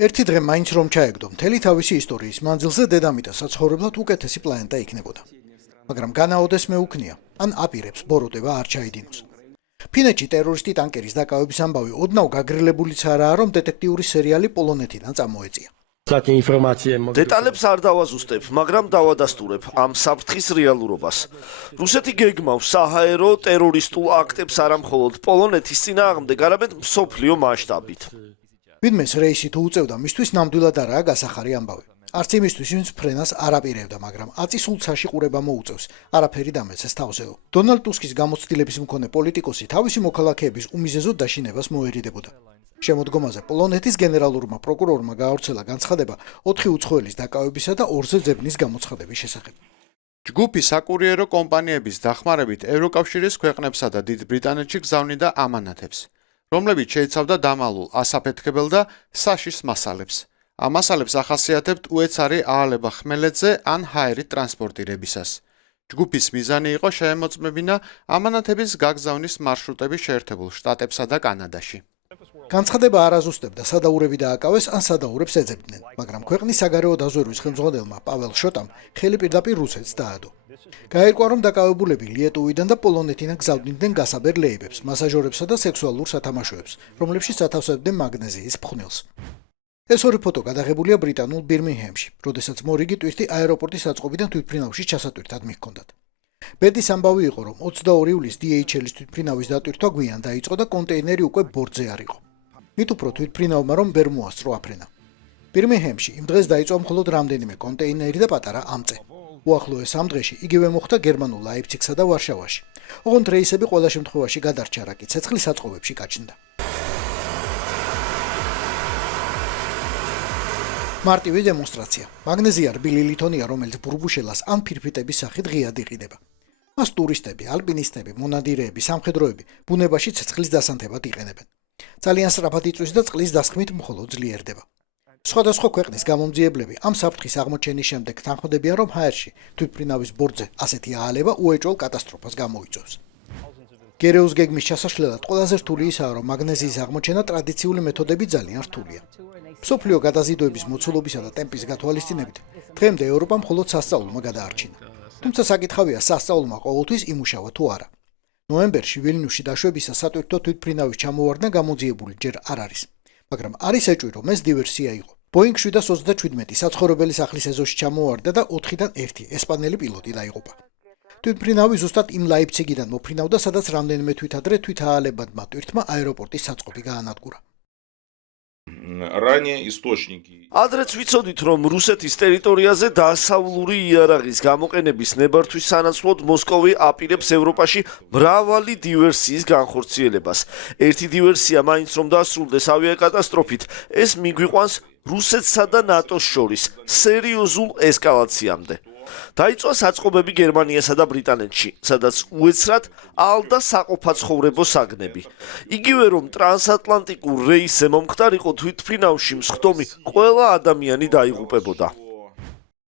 ერთი დღე მაინც რომ ჩაეგდო მთელი თავისი ისტორიის მანძილზე დედამიწა საცხოვრებლად უკეთესი პლანეტა იქნებოდა. მაგრამ განაოდეს მეუქნია, ან აპირებს ბოროტება არ ჩაიდინოს. ფინეთში ტერორისტი ტანკერის დაკავების ამბავი ოდნავ გაგრილებულიც არაა, რომ დეტექტიური სერიალი პოლონეთიდან წამოეწია. დეტალებს არ დავაზუსტებ, მაგრამ დავადასტურებ ამ საფრთხის რეალურობას. რუსეთი გეგმავს საჰაერო ტერორისტულ აქტებს არამხოლოდ პოლონეთის წინააღმდეგ, არამედ მსოფლიო მასშტაბით. ვინმეს რეისი თუ უწევდა, მისთვის ნამდვილად არაა გასახარი ამბავი. არც იმისთვის, ვინც ფრენას არ აპირებდა, მაგრამ აწისულ ცაში ყურება მოუწევს, არაფერი დამეცეს თავზეო. დონალდ ტუსკის გამოცდილების მქონე პოლიტიკოსი თავისი მოქალაქეების უმიზეზო დაშინებას მოერიდებოდა. შემოდგომაზე პოლონეთის გენერალურმა პროკურორმა გაავრცელა განცხადება 4 უცხოელის დაკავებისა და 2-ზე ძებნის გამოცხადების შესახებ. ჯგუფი საკურიერო კომპანიების დახმარებით ევროკავშირის ქვეყნებსა და დიდ ბრიტანეთში გზავნიდა ამანათებს, რომლებიც შეიცავდა დამალულ ასაფეთქებელ და საშიშ მასალებს. ამ მასალებს ახასიათებთ უეცარი აალება ხმელეთზე ან ჰაერით ტრანსპორტირებისას. ჯგუფის მიზანი იყო შეემოწმებინა ამანათების გაგზავნის მარშრუტები შეერთებულ შტატებსა და კანადაში. განცხადება არ აზუსტებდა სადაურები დააკავეს ან სადაურებს ეძებდნენ, მაგრამ ქვეყნის საგარეო დაზვერვის ხელმძღვანელმა პაվել შოტამ ხელი პირდაპირ რუსეთს დაადო. გაირკვა, რომ დაკავებულები ლიეტუვიდან და პოლონეთიდან გზავნიდნენ გასაბერ ლეიბებს, მასაჟორებსა და სექსუალურ სათამაშოებს, რომლებშიც ათავსებდნენ მაგნეზიის ფხვნილს. ეს ორი ფოტო გადაღებულია ბრიტანულ ბირმინგემში, როდესაც მორიგი ტვირთი აეროპორტის აწყობიდან თვითმფრინავში ჩასატვირთად მიჰქონდათ. ბედის ამბავი იყო, რომ 22 ივლისს DHL-ის თვითმფრინავის დატვირთვა გვიან დაიწყო და კონტეინერი უკვე ბორტზე არ იყო. მით უფრო თვითმფრინავმა რომ ვერ მოასწრო აფრენა. ბირმინგემში იმ დღეს დაიწყო მხოლოდ რამდენიმე კონტეინერი და პატარა ამწე. უახლოეს ამ დღეში იგივე მოხდა გერმანულ ლაიფციგსა და ვარშავაში. ოღონდ რეისები ყველა შემთხვევაში გადარჩა, რა კი ცეცხლის საწყობებში გაჩნდა. მარტივი დემონსტრაცია. მაგნეზია რბილი ლითონია, რომელიც ბურბუშელას ან ფირფიტების სახით ღიად იყიდება. მას ტურისტები, ალპინისტები, მონადირეები, სამხედროები ბუნებაში ცეცხლის დასანთებად იყენებენ. ძალიან სწრაფად იწვის და წყლის დასხმით მხოლოდ ძლიერდება. სხვადასხვა ქვეყნის გამომძიებლები ამ საფრთხის აღმოჩენის შემდეგ თანხმდებიან, რომ ჰაერში თვითმფრინავის ბორტზე ასეთი აალება უეჭველ კატასტროფას გამოიწვევს. გერეუს გეგმის ჩასაშლელად ყველაზე რთული ისაა, რომ მაგნეზიის აღმოჩენა ტრადიციული მეთოდები ძალიან რთულია. მსოფლიო გადაზიდოების მოცულობისა და ტემპის გათვალისწინებით, დღემდე ევროპა მხოლოდ სასწაულმა გადაარჩინა. თუმცა საკითხავია, სასწაულმა ყოველთვის იმუშავა თუ არა. ნოემბერში ვილნიუსში დაშვებისას სატვირთო თვითმფრინავის ჩამოვარდნა გამოძიებული ჯერ არ არის. მაგრამ არის ეჭვი, რომ ეს დივერსია იყო. ბოინგ 727 საცხოვრებელი სახლის ეზოში ჩამოვარდა და 4-დან 1 ესპანელი პილოტი დაიღუპა. თვითმფრინავი ზუსტად იმ ლაიფციგიდან მოფრინავდა, სადაც რამდენიმე თვით ადრე თვითაალებადმა ტვირთმა აეროპორტის საწყობი გაანადგურა. ადრეც ვიცოდით, რომ რუსეთის ტერიტორიაზე დასავლური იარაღის გამოყენების ნებართვის სანაცვლოდ მოსკოვი აპირებს ევროპაში მრავალი დივერსიის განხორციელებას. ერთი დივერსია მაინც რომ დასრულდეს ავიაკატასტროფით, ეს მიგვიყვანს რუსეთსა და ნატოს შორის სერიოზულ ესკალაციამდე. დაიწყო საწყობები გერმანიასა და ბრიტანეთში, სადაც უეცრად ალდა საყოფაცხოვრებო საგნები. იგივე რომ ტრანსატლანტიკურ რეისზე მომხდარიყო თვითმფრინავში მსხდომი ყველა ადამიანი დაიღუპებოდა.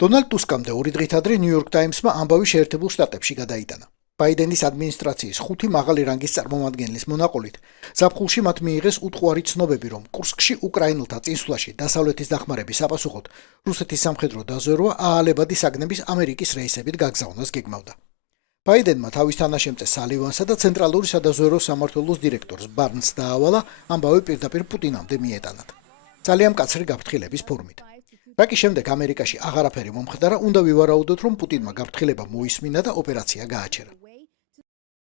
დონალდ ტუსკამდე 2 დღით ადრე ნიუ-იორკ ტაიმსმა ამბავი შეერთებულ შტატებში გადაიტანა. ბაიდენის ადმინისტრაციის 5 მაღალი რანგის წარმომადგენლის მონაყოლით ზაფხულში მათ მიიღეს უთხოვარი ცნობები, რომ კურსკში უკრაინელთა წინსვლაში დასავლეთის დახმარების საპასუხოდ რუსეთის სამხედრო დაზვერვა აალებადი საგნების ამერიკის რეისებით გაგზავნას გეგმავდა. ბაიდენმა თავის თანაშემწე სალივანსა და ცენტრალური სადაზვერვო სამმართველოს დირექტორს ბარნს დაავალა ამბავი პირდაპირ პუტინამდე მიეტანათ. ძალიან მკაცრი გაფრთხილების ფორმით. რაკი შემდეგ ამერიკაში აღარაფერი მომხდარა, უნდა ვივარაუდოთ, რომ პუტინმა გაფრთხილება მოისმინა და ოპერაცია გააჩერა.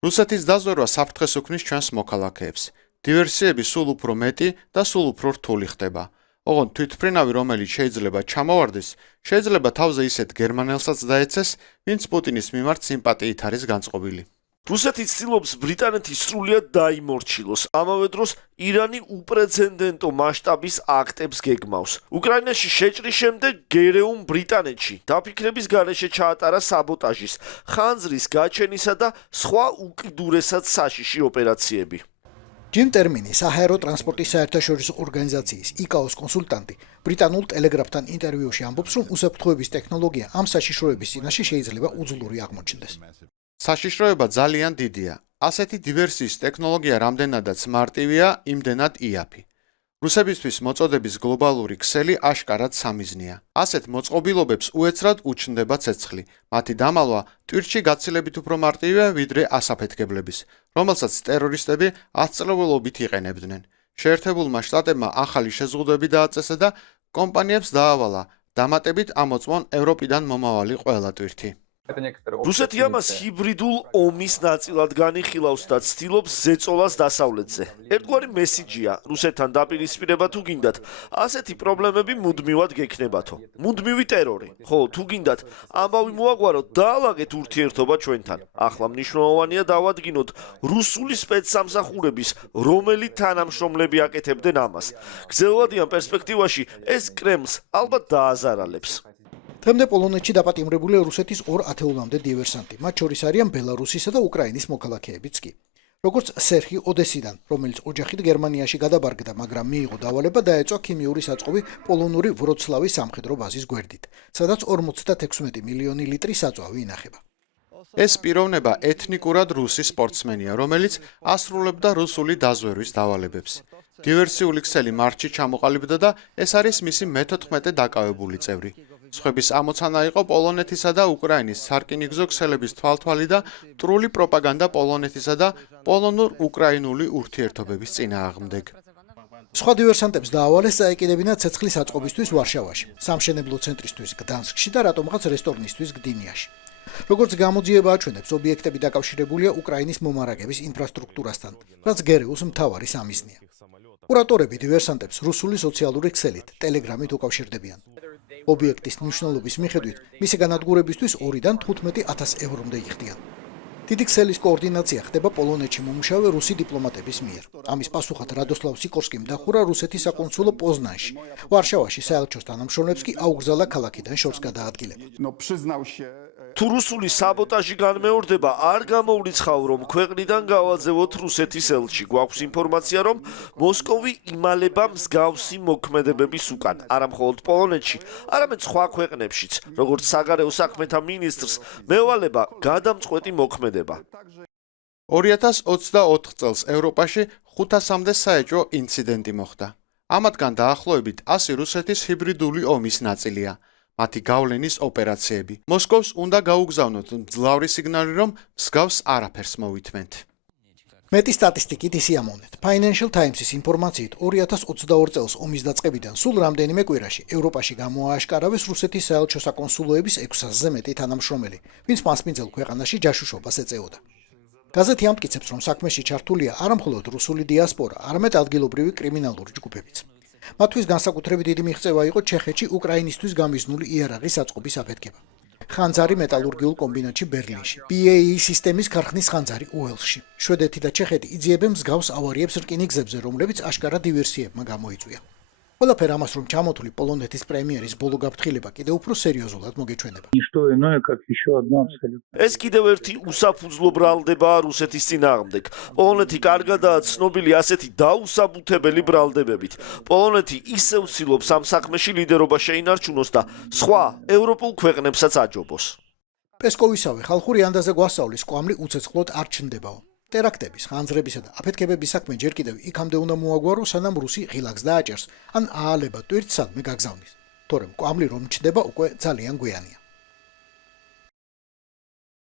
რუსეთის დაზვერვა საფრთხეს უქმნის ჩვენს მოქალაქეებს. დივერსიები სულ უფრო მეტი და სულ უფრო რთული ხდება. ოღონდ თვითმფრინავი, რომელიც შეიძლება ჩამოვარდეს, შეიძლება თავზე ისეთ გერმანელსაც დაეცეს, ვინც პუტინის მიმართ სიმპათიით არის განწყობილი. რუსეთი ცდილობს ბრიტანეთი სრულიად დაიმორჩილოს, ამავე დროს ირანი უპრეცედენტო მასშტაბის აქტებს გეგმავს. უკრაინაში შეჭრის შემდეგ გერეუმ ბრიტანეთში დაფიქრების გარეშე ჩაატარა საბოტაჟის, ხანძრის გაჩენისა და სხვა უკიდურესად საშიში ოპერაციები. ჯიმ ტერმინი, საჰაერო ტრანსპორტის საერთაშორისო ორგანიზაციის ICAO-ს კონსულტანტი, ბრიტანულ ტელეგრაფთან ინტერვიუში ამბობს, რომ უსაფრთხოების ტექნოლოგია ამ საშიშროების წინაშე შეიძლება უძლური აღმოჩნდეს. საშიშროება ძალიან დიდია. ასეთი დივერსიის ტექნოლოგია რამდენადაც მარტივია, იმდენად იაფი. რუსებისთვის მოწოდების გლობალური ქსელი აშკარად სამიზნეა. ასეთ მოწყობილობებს უეცრად უჩნდება ცეცხლი. მათი დამალვა ტვირთში გაცილებით უფრო მარტივია ვიდრე ასაფეთქებლების, რომელსაც ტერორისტები ათწლეულობით იყენებდნენ. შეერთებულმა შტატებმა ახალი შეზღუდვები დააწესა და კომპანიებს დაავალა დამატებით ამოწმონ ევროპიდან მომავალი ყველა ტვირთი. რუსეთი ამას ჰიბრიდულ ომის ნაწილად განიხილავს და ცდილობს ზეწოლას დასავლეთზე. ერთგვარი მესიჯია რუსეთთან დაპირისპირება თუ გინდათ, ასეთი პრობლემები მუდმივად გექნებათო. მუდმივი ტერორი. ხო, თუ გინდათ, ამბავი მოაგვაროთ, დაალაგეთ ურთიერთობა ჩვენთან. ახლა მნიშვნელოვანია დავადგინოთ რუსული სპეცსამსახურების რომელი თანამშრომლები აკეთებდნენ ამას. გრძელვადიან პერსპექტივაში ეს კრემლს ალბათ დააზარალებს. დღემდე პოლონეთში დაპატიმრებულია რუსეთის 2 ათეულამდე დივერსანტი, მათ შორის არიან ბელარუსისა და უკრაინის მოქალაქეებიც კი. როგორც სერხი ოდესიდან, რომელიც ოჯახით გერმანიაში გადაბარგდა, მაგრამ მიიღო დავალება დაეწვა ქიმიური საწყობი პოლონური ვროცლავის სამხედრო ბაზის გვერდით, სადაც 56 მილიონი ლიტრი საწვავი ინახება. ეს პიროვნება ეთნიკურად რუსი სპორტსმენია, რომელიც ასრულებდა რუსული დაზვერვის დავალებებს. დივერსიული ქსელი მარტში ჩამოყალიბდა და ეს არის მისი მე-14 დაკავებული წევრი. სხვების ამოცანა იყო პოლონეთისა და უკრაინის სარკინიგზო ქსელების თვალთვალი და მტრული პროპაგანდა პოლონეთისა და პოლონურ-უკრაინული ურთიერთობების წინააღმდეგ. სხვა დივერსანტებს დაავალეს წაეკიდებინა ცეცხლის აწყობისთვის ვარშავაში, სამშენებლო ცენტრისთვის გდანსკში და რატომღაც რესტორნისთვის გდინიაში. როგორც გამოძიება აჩვენებს, ობიექტები დაკავშირებულია უკრაინის მომარაგების ინფრასტრუქტურასთან, რაც გერეუს მთავარი სამიზნეა. კურატორები დივერსანტებს რუსული სოციალური ქსელით, ტელეგრამით უკავშირდებიან. ობიექტის მნიშვნელობის მიხედვით, მისი განადგურებისთვის 2-დან 15,000 ევრომდე იხდიან. დიდი ქსელის კოორდინაცია ხდება პოლონეთში მომუშავე რუსი დიპლომატების მიერ. ამის პასუხად რადოსლავ სიკორსკიმ დახურა რუსეთის საკონსულო პოზნანში. ვარშავაში საელჩოს თანამშრომლებს კი აუგზავნა ქალაქიდან შორს გადაადგილება. თუ რუსული საბოტაჟი განმეორდება, არ გამოურიცხავ, რომ ქვეყნიდან გავაძევოთ რუსეთის ელჩი. გვაქვს ინფორმაცია, რომ მოსკოვი იმალება მსგავსი მოქმედებების უკან, არა მხოლოდ პოლონეთში, არამედ სხვა ქვეყნებშიც. როგორც საგარეო საქმეთა მინისტრს მევალება გადამწყვეტი მოქმედება. 2024 წელს ევროპაში 500-მდე საეჭვო ინციდენტი მოხდა. ამათგან დაახლოებით 100 რუსეთის ჰიბრიდული ომის ნაწილია. მათი გავლენის ოპერაციები. მოსკოვს უნდა გაუგზავნოთ მძლავრი სიგნალი, რომ მსგავს არაფერს მოვითმენთ. მეტი სტატისტიკით ისიამოვნეთ. Financial Times-ის ინფორმაციით 2022 წელს ომის დაწყებიდან სულ რამდენიმე კვირაში ევროპაში გამოააშკარავეს რუსეთის საელჩო საკონსულოების 600-ზე მეტი თანამშრომელი, ვინც მასპინძელ ქვეყანაში ჯაშუშობას ეწეოდა. გაზეთი ამტკიცებს, რომ საქმეში ჩართულია არა მხოლოდ რუსული დიასპორა, არამედ ადგილობრივი კრიმინალური ჯგუფებიც. მათთვის განსაკუთრებით დიდი მიღწევა იყო ჩეხეთში უკრაინისთვის გამიზნული იარაღის საწყობის აფეთქება. ხანძარი მეტალურგიულ კომბინატში ბერლინში, BAE სისტემის ქარხნის ხანძარი უელსში. შვედეთი და ჩეხეთი იძიებენ მსგავს ავარიებს რკინიგზებზე, რომლებიც აშკარა დივერსიებმა გამოიწვია. ყველაფერ ამას რომ ჩამოთვლი პოლონეთის პრემიერის ბოლო გაფრთხილება კიდევ უფრო სერიოზულად მოგეჩვენება. ეს კიდევ ერთი უსაფუძვლო ბრალდებაა რუსეთის წინააღმდეგ. პოლონეთი კარგადაა ცნობილი ასეთი დაუსაბუთებელი ბრალდებებით. პოლონეთი ისევ ცდილობს ამ საქმეში ლიდერობა შეინარჩუნოს და სხვა ევროპულ ქვეყნებსაც აჯობოს. პესკოვისავე ხალხური ანდაზე გვასწავლის კვამლი უცეცხლოდ არ ჩნდებაო. ტერაქტების, ხანძრებისა და აფეთქებების საქმე ჯერ კიდევ იქამდე უნდა მოაგვაროს, სანამ რუსი ღილაკს დააჭერს, ან აალება ტვირთს სადმე გაგზავნის. თორემ კვამლი რომ ჩნდება უკვე ძალიან გვიანია.